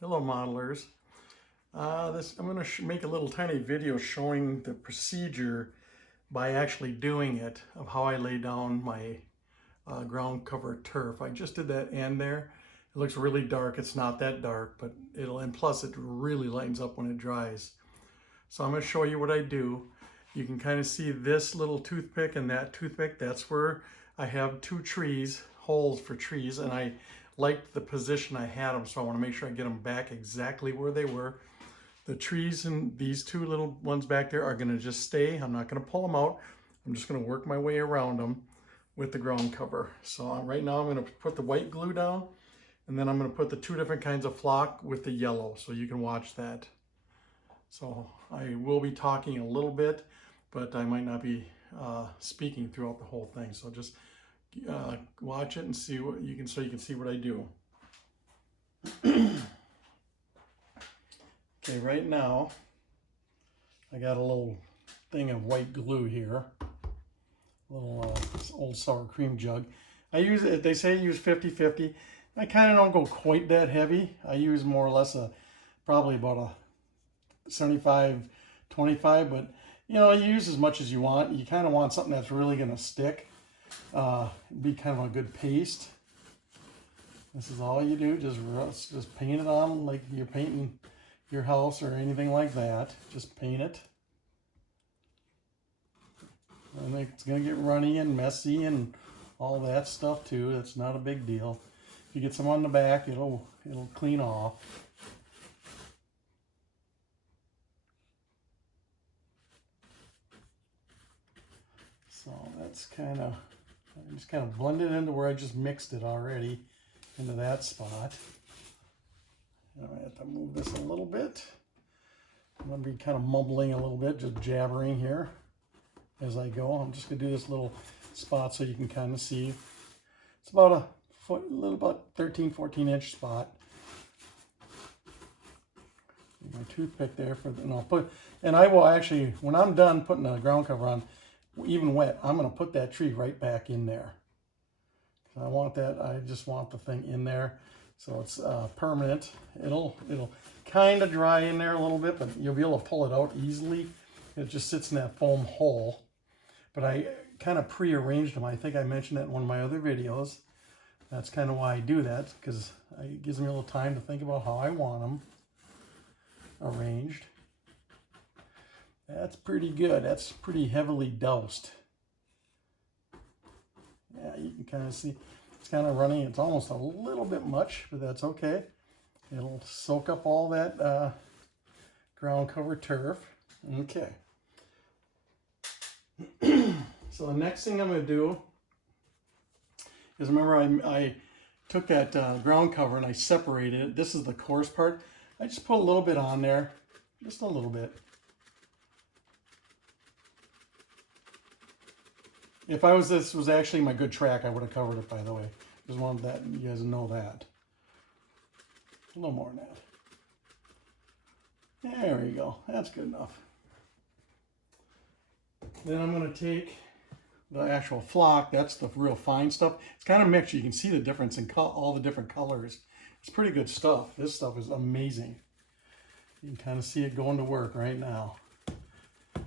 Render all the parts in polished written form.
Hello modelers. I'm going to make a little tiny video showing the procedure by actually doing it of how I lay down my ground cover turf. I just did that end there. It looks really dark. It's not that dark, but and plus it really lightens up when it dries. So I'm going to show you what I do. You can kind of see this little toothpick and that toothpick. That's where I have two trees, holes for trees, and I liked the position I had them, so I want to make sure I get them back exactly where they were. The trees and these two little ones back there are going to just stay. I'm not going to pull them out. I'm just going to work my way around them with the ground cover. So right now I'm going to put the white glue down, and then I'm going to put the two different kinds of flock with the yellow, so you can watch that. So I will be talking a little bit, but I might not be speaking throughout the whole thing. So just watch it and see what you can, so you can see what I do. Okay, right now I got a little thing of white glue here, a little old sour cream jug. I use it, they say use 50-50. I kind of don't go quite that heavy. I use more or less probably about a 75-25, but you know, you use as much as you want. You kind of want something that's really going to stick, be kind of a good paste. This is all you do, just paint it on like you're painting your house or anything like that. Just paint it. And it's going to get runny and messy and all that stuff too. That's not a big deal. If you get some on the back, it'll clean off. So that's kind of, I just kind of blend it into where I just mixed it already into that spot. I have to move this a little bit. I'm going to be kind of mumbling a little bit, just jabbering here as I go. I'm just going to do this little spot so you can kind of see. It's about a foot, about 13-14 inch spot. My toothpick there for, and I will actually, when I'm done putting the ground cover on, even wet, I'm going to put that tree right back in there. I want that, I just want the thing in there. So it's permanent. It'll kind of dry in there a little bit, but you'll be able to pull it out easily. It just sits in that foam hole. But I kind of pre-arranged them. I think I mentioned that in one of my other videos. That's kind of why I do that, because it gives me a little time to think about how I want them arranged. That's pretty good. That's pretty heavily doused. Yeah, you can kind of see. It's kind of running. It's almost a little bit much, but that's okay. It'll soak up all that ground cover turf. Okay. So the next thing I'm going to do is, remember I took that ground cover and I separated it. This is the coarse part. I just put a little bit on there, just a little bit. If this was actually my good track, I would have covered it, by the way. Just wanted that, you guys to know that. A little more than that. There we go. That's good enough. Then I'm going to take the actual flock. That's the real fine stuff. It's kind of mixed. You can see the difference in all the different colors. It's pretty good stuff. This stuff is amazing. You can kind of see it going to work right now,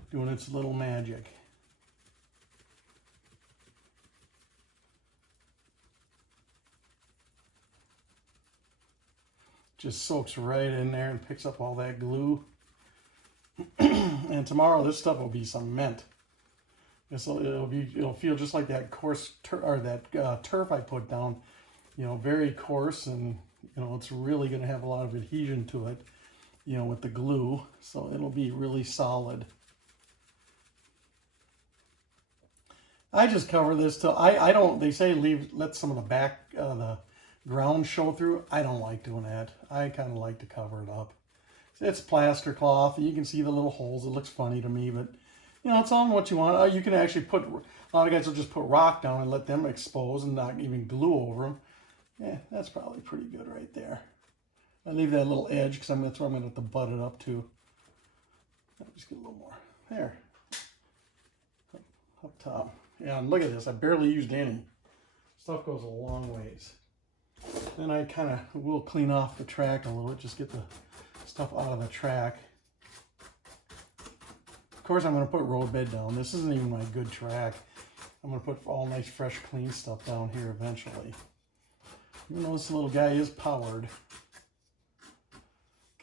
doing its little magic. Just soaks right in there and picks up all that glue. And tomorrow this stuff will be cement. It'll feel just like that coarse turf I put down. You know, very coarse, and you know, it's really going to have a lot of adhesion to it. You know, with the glue, so it'll be really solid. I just cover this till I don't. They say let some of the back the ground show through. I don't like doing that. I kind of like to cover it up. It's plaster cloth. You can see the little holes. It looks funny to me, but you know, it's on what you want. You can actually put, a lot of guys will just put rock down and let them expose and not even glue over them. Yeah, that's probably pretty good right there. I leave that little edge because that's where I'm going to have to butt it up to. I'll just get a little more. There. Up top. Yeah, and look at this. I barely used any. Stuff goes a long ways. Then I kind of will clean off the track a little bit, just get the stuff out of the track. Of course, I'm going to put road bed down. This isn't even my good track. I'm going to put all nice, fresh, clean stuff down here eventually. Even though this little guy is powered.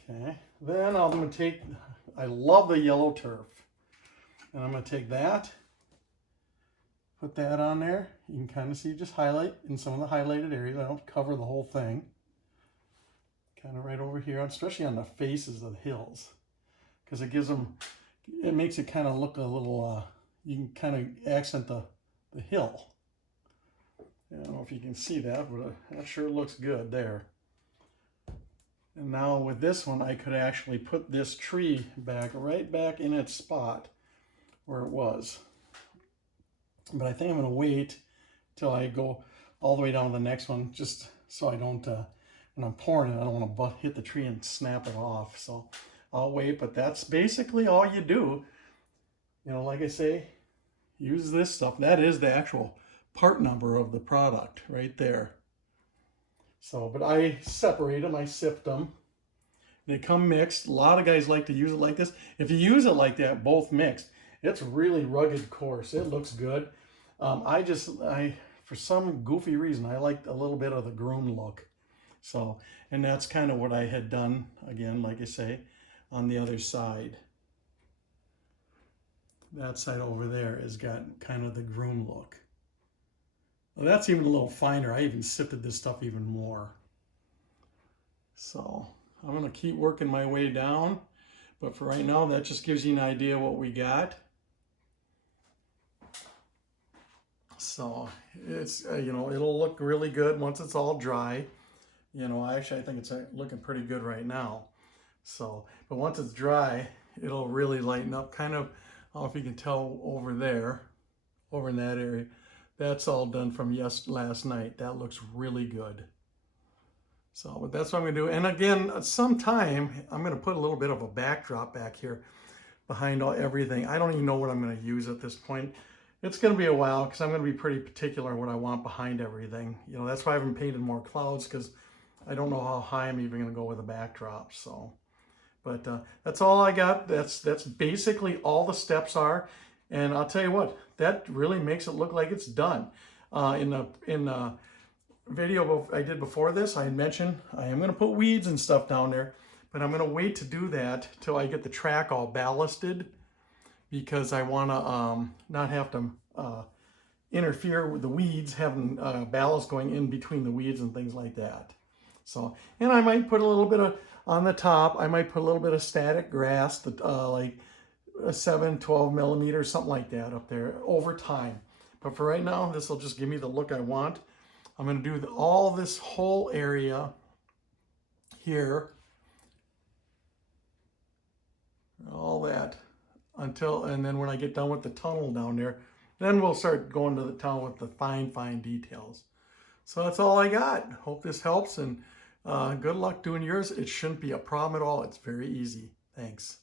Okay, then I'm going to take, I love the yellow turf. And I'm going to take that, put that on there. You can kind of see, just highlight in some of the highlighted areas. I don't cover the whole thing. Kind of right over here, especially on the faces of the hills. Because it gives them, it makes it kind of look a little, you can kind of accent the hill. I don't know if you can see that, but that sure looks good there. And now with this one, I could actually put this tree back, right back in its spot where it was. But I think I'm going to wait till I go all the way down to the next one, just so I don't, when I'm pouring it, I don't want to hit the tree and snap it off. So I'll wait, but that's basically all you do. You know, like I say, use this stuff. That is the actual part number of the product right there. So, but I separate them, I sift them. They come mixed. A lot of guys like to use it like this. If you use it like that, both mixed, it's really rugged coarse. It looks good. For some goofy reason, I like a little bit of the groom look. So, and that's kind of what I had done, again, like I say, on the other side. That side over there has got kind of the groom look. Well, that's even a little finer. I even sifted this stuff even more. So I'm going to keep working my way down. But for right now, that just gives you an idea what we got. So it's, you know, it'll look really good once it's all dry. You know, actually, I think it's looking pretty good right now. So, but once it's dry, it'll really lighten up. Kind of, I don't know if you can tell over there, over in that area. That's all done from last night. That looks really good. So, but that's what I'm going to do. And again, sometime I'm going to put a little bit of a backdrop back here behind everything. I don't even know what I'm going to use at this point. It's going to be a while because I'm going to be pretty particular what I want behind everything. You know, that's why I haven't painted more clouds, because I don't know how high I'm even going to go with a backdrop. So, but that's all I got. That's basically all the steps are. And I'll tell you what, that really makes it look like it's done. In the video I did before this, I had mentioned I am going to put weeds and stuff down there, but I'm going to wait to do that till I get the track all ballasted, because I want to not have to interfere with the weeds, having ballast going in between the weeds and things like that. So, and I might put a little bit of, on the top, I might put a little bit of static grass, that, like a 7-12 millimeters, something like that up there over time. But for right now, this will just give me the look I want. I'm going to do all this whole area here, all that, until, and then when I get done with the tunnel down there, then we'll start going to the tunnel with the fine details. So that's all I got. Hope this helps, and good luck doing yours. It shouldn't be a problem at all. It's very easy. Thanks.